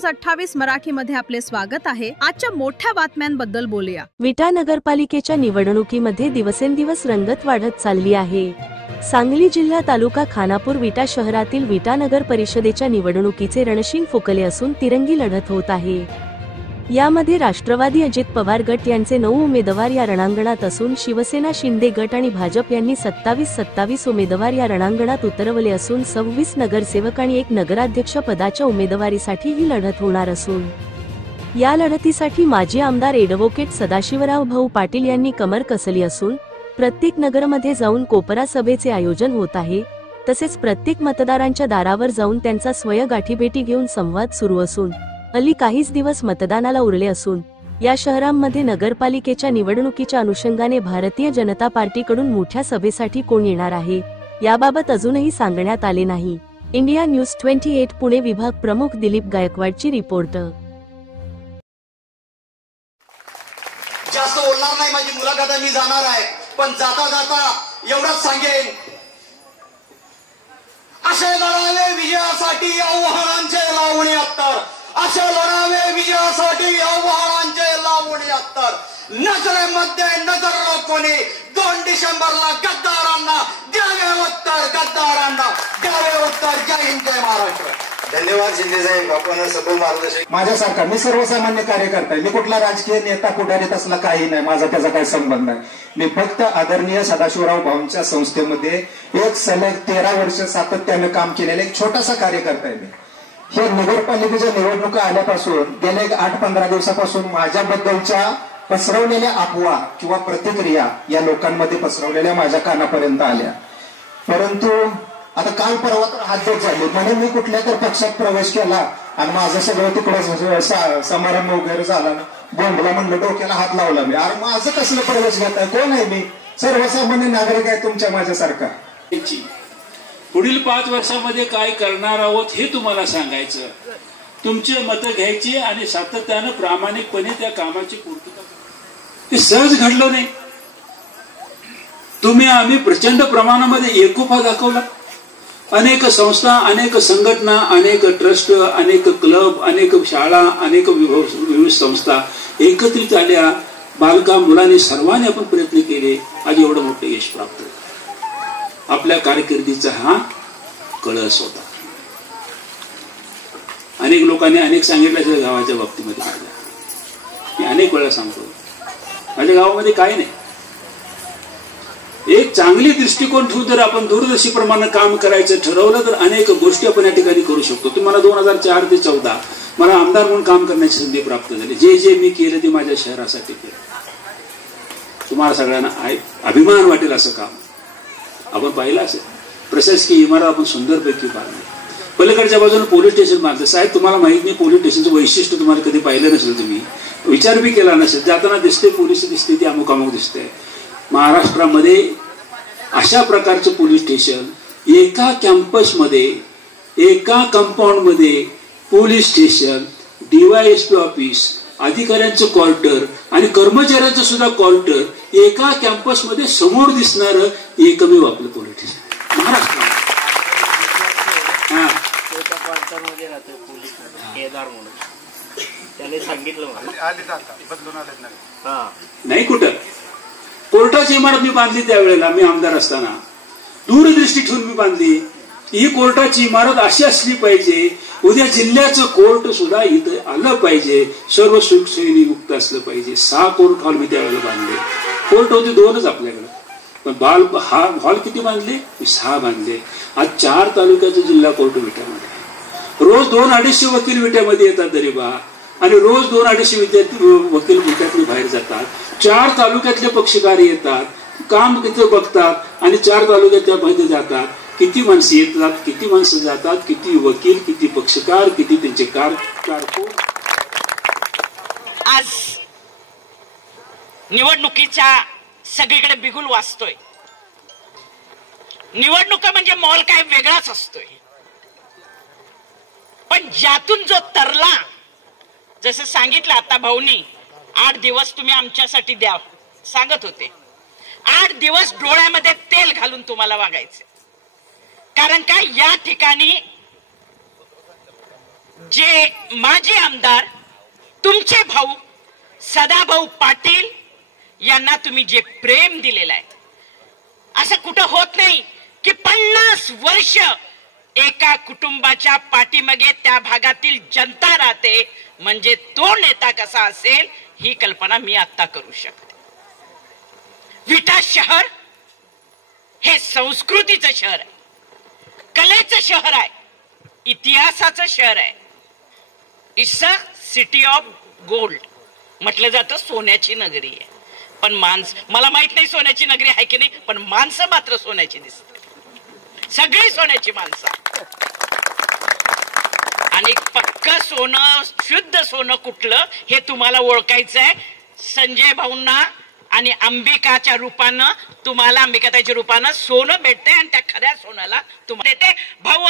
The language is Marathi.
न्यूज 28 मराठीमध्ये आपले स्वागत आहे। आजच्या मोठ्या बातम्यांबद्दल बोलूया। विटा नगरपालिकेच्या निवडणुकीमध्ये दिवसेंदिवस रंगत वाढत चालली आहे। सांगली जिल्हा तालुका खानापूर विटा शहरातील विटा नगर परिषदेच्या निवडणुकीचे रणशिंग फुकले असून तिरंगी लढत होत आहे। यामध्ये राष्ट्रवादी अजित पवार गट यांचे 9 उमेदवार या रणांगणात असून शिवसेना शिंदे गट आणि भाजप यांनी 27 उमेदवार या रणांगणात उतरवले असून 26 नगरसेवक आणि 1 नगराध्यक्ष पदाच्या उमेदवारीसाठी ही लढत होणार असून या लढतीसाठी माजी आमदार ॲडव्होकेट सदाशिवराव भाऊ पाटील यांनी कमर कसली असून प्रत्येक नगरमध्ये जाऊन कोपरा सभेचे आयोजन होत आहे। तसेच प्रत्येक मतदारांच्या दारावर जाऊन त्यांचा स्वयं गाठीभेटी घेऊन संवाद सुरू असून अली काहीच दिवस मतदानाला उरले असून या शहरांमध्ये नगरपालिकेच्या निवडणुकीच्या अनुषंगाने भारतीय जनता पार्टीकडून मोठ्या सभेसाठी कोण येणार आहे याबाबत अजूनही सांगण्यात आले नाही। इंडिया न्यूज 28 पुणे विभाग प्रमुख दिलीप गायकवाडची रिपोर्ट। जास्त बोलणार नाही, माझी मुलाखत मी जाणार आहे, पण जाता जाता एवढंच सांगेन, असे लढावे विजयासाठी आव्हानांचे लावणी अत्तर, असे लढावे विजयासाठी आव्हानांचे लावणी अत्तर। नजरेमध्ये नजर कोणी 2 डिसेंबरला गद्दारांना द्यावे उत्तर, गद्दारांना द्यावे उत्तर। जय हिंद, जय महाराष्ट्र। धन्यवाद शिंदे साहेब, आपण सखोल मार्गदर्शक। माझ्यासारखा मी सर्वसामान्य कार्यकर्ता आहे, मी कुठला राजकीय नेता पुढारी तसला काही नाही, माझा त्याचा काही संबंध नाही। मी फक्त आदरणीय सदाशिवराव भाऊंच्या संस्थेमध्ये एक सलग 13 वर्ष सातत्याने काम केलेले एक छोटासा कार्यकर्ता आहे। मी हे नगरपालिकेच्या निवडणुका आल्यापासून गेल्या 8-15 दिवसापासून माझ्याबद्दलच्या पसरवलेल्या अफवा किंवा प्रतिक्रिया या लोकांमध्ये पसरवलेल्या माझ्या कानापर्यंत आल्या। परंतु आता काल परवा तर हातच झाले, म्हणून मी कुठल्या तर पक्षात प्रवेश केला आणि माझं सगळं तिकडं समारंभ वगैरे झाला ना, बोंबला म्हणलं, डोक्याला हात लावला मी। अरे माझं कसलं प्रवेश घेताय, कोण आहे मी? सर्वसामान्य नागरिक आहे तुमच्या माझ्यासारखा। पुढील 5 वर्षामध्ये काय करणार आहोत हे तुम्हाला सांगायचं, तुमचे मत घ्यायची आणि सातत्यानं प्रामाणिकपणे त्या कामाची पूर्तता। ते सहज घडलं नाही, आम्ही प्रचंड प्रमाणामध्ये एकोपा दाखवला। अनेक संस्था, अनेक संघटना, अनेक ट्रस्ट, अनेक क्लब, अनेक शाळा, अनेक विविध संस्था एकत्रित आल्या, बालका मुलांनी सर्वांनी आपण प्रयत्न केले, आज एवढं मोठं यश प्राप्त। आपल्या कारकिर्दीचा हा कळस होता। अनेक लोकांनी अनेक सांगितलं गावाच्या बाबतीमध्ये, मी अनेक वेळा सांगतो, माझ्या गावामध्ये काही नाही। एक चांगली दृष्टिकोन ठेवून जर आपण दूरदर्शीप्रमाणे काम करायचं ठरवलं तर अनेक गोष्टी आपण या ठिकाणी करू शकतो। तुम्हाला 2004 ते 14 मला आमदार म्हणून काम करण्याची संधी प्राप्त झाली। जे मी केलं ते माझ्या शहरासाठी केलं। तुम्हाला सगळ्यांना अभिमान वाटेल असं काम आपण पाहिलं असेल। प्रशासकीय इमारत आपण सुंदरपैकी बांधली, पलीकडच्या बाजूने पोलीस स्टेशन बांधलं। साहेब तुम्हाला माहित नाही, पोलीस स्टेशनचं वैशिष्ट्य तुम्हाला कधी पाहिलं नसेल, तुम्ही विचार बी केला नसेल, जाताना दिसते पोलीस दिसते, ती अमुक अमुक दिसते। महाराष्ट्रामध्ये अशा प्रकारचं पोलीस स्टेशन, एका कॅम्पसमध्ये, एका कंपाऊंड मध्ये पोलीस स्टेशन, DYSP ऑफिस, अधिकाऱ्यांचं क्वार्टर आणि कर्मचाऱ्यांचं सुद्धा क्वार्टर एका कॅम्पसमध्ये समोर दिसणारं एकमेव आपलं पोलीस स्टेशन महाराष्ट्रात। नाही कुठं कोर्टाची इमारत मी बांधली त्यावेळेला, मी आमदार असताना दूरदृष्टी ठेवून मी बांधली। ही कोर्टाची इमारत अशी असली पाहिजे, उद्या जिल्ह्याचं कोर्ट सुद्धा इथं आलं पाहिजे, सर्व सुखसोयीने युक्त असलं पाहिजे। 6 कोर्ट हॉल मी त्यावेळेला बांधले। कोर्ट होते 2च आपल्याकडे, पण हॉल किती बांधले? 6 बांधले। आज 4 तालुक्याचं जिल्हा कोर्ट विट्यामध्ये, रोज 2-250 वकील विट्यामध्ये येतात दरिबा, आणि रोज 2-250 वकील विट्यातून बाहेर जातात। 4 तालुक्यातले पक्षकार येतात, काम तिथं बघतात आणि 4 तालुक्याच्या मध्ये जातात। किती माणसं येतात, किती माणसं जातात, किती वकील, किती पक्षकार, किती त्यांचे कारकून। आज निवडणुकीच्या सगळीकडे बिगुल वाजतोय। निवडणुका म्हणजे मॉल काय वेगळाच असतोय, पण ज्यातून जो तरला, जसं सांगितलं आता भाऊनी, 8 दिवस तुम्ही आमच्यासाठी द्या सांगत होते। 8 दिवस डोळ्यामध्ये तेल घालून तुम्हाला वागायचं, कारण काय या ठिकाणी जे माजी आमदार तुमचे भाऊ सदाभाऊ पाटील यांना तुम्ही जे प्रेम दिलेलं आहे, असं कुठं होत नाही की 50 वर्ष एका कुटुंबाच्या पाठीमागे त्या भागातील जनता राहते, म्हणजे तो नेता कसा असेल ही कल्पना मी आता करू शकते. विटा शहर हे संस्कृतीचं शहर आहे, कलेचं शहर आहे, इतिहासाचं शहर आहे. It's a city of gold म्हटलं जातं, सोन्याची नगरी आहे. पण मला माहित नाही सोन्याची नगरी आहे की नाही, पण माणसं मात्र सोन्याची दिसतात, सगळी सोन्याची माणसं. आणि पक्क सोनं, शुद्ध सोनं कुठलं हे तुम्हाला ओळखायचं आहे. संजय भाऊंना आणि अंबिकाच्या रूपानं तुम्हाला, अंबिकाताईच्या रूपानं सोनं भेटते आणि त्या खऱ्या सोन्याला तुम्हाला देते. भाऊ